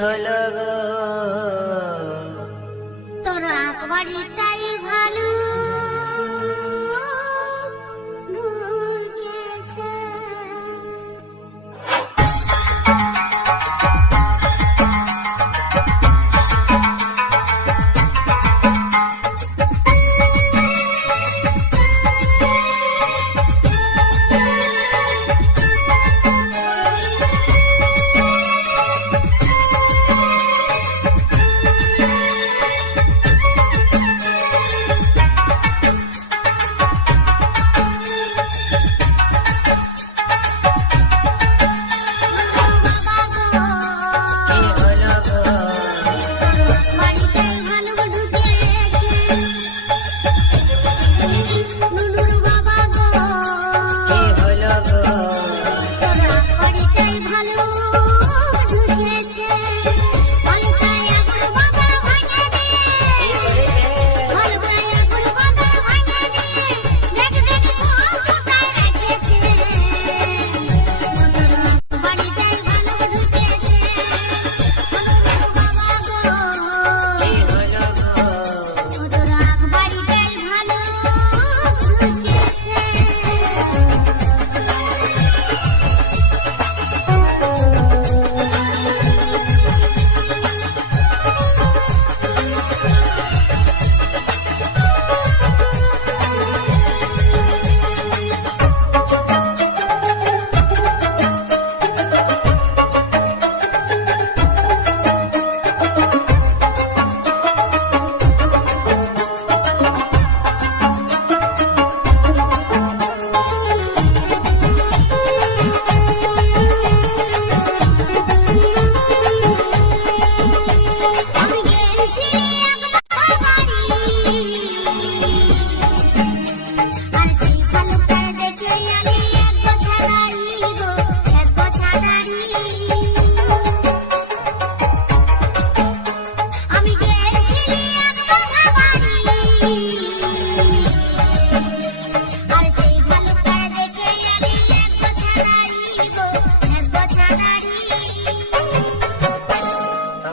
হলো গো। তোর আকবরটাই ভালো।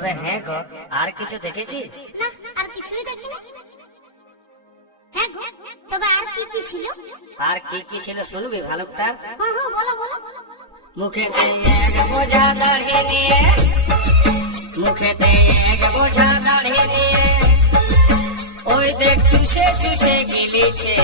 তবে হ্যাঁ গো আর কিছু দেখেছিস না আর কিছুই দেখিনি। হ্যাঁ গো তবে আর কি কি ছিল? আর কি কি ছিল শুনবি ভালুকটা? হ্যাঁ হ্যাঁ বলো বলো। মুখেতে এক বোঝা দাঁড়িয়ে নিয়ে মুখেতে এক বোঝা দাঁড়িয়ে নিয়ে ওই দেখ চুষে চুষে গিলিছে।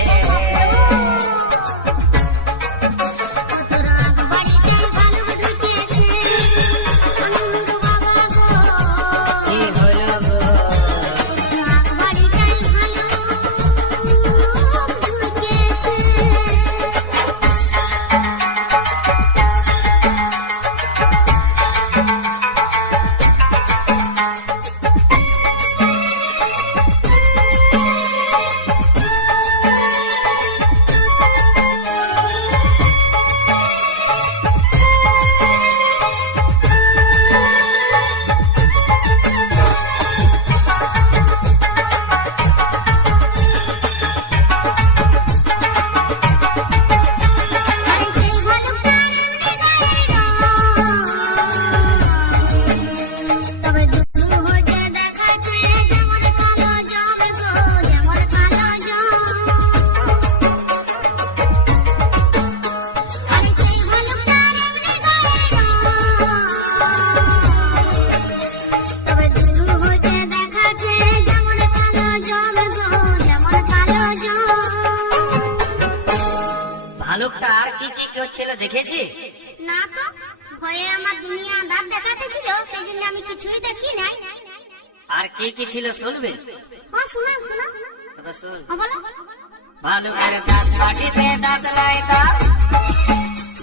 ভালুকটা আর কি কি করছিল দেখেছিস না তো ভয়ে আমার দুনিয়া দাঁত দেখাতে ছিল সেই জন্য আমি কিছুই দেখি নাই। আর কি কি ছিল শুনবি? হ্যাঁ শোনা শোনা। তবে শুন। বলো। ভালুকের দাঁত পাটিতে দাঁত নাই তার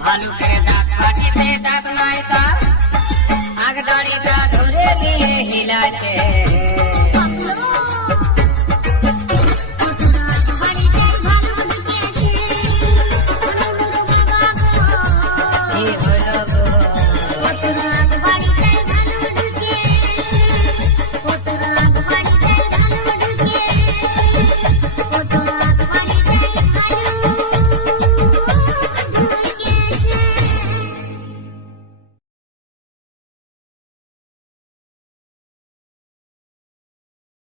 ভালুকের দাঁত পাটিতে দাঁত নাই তার আগ দাড়িটা ধরে নিয়ে হিলাছে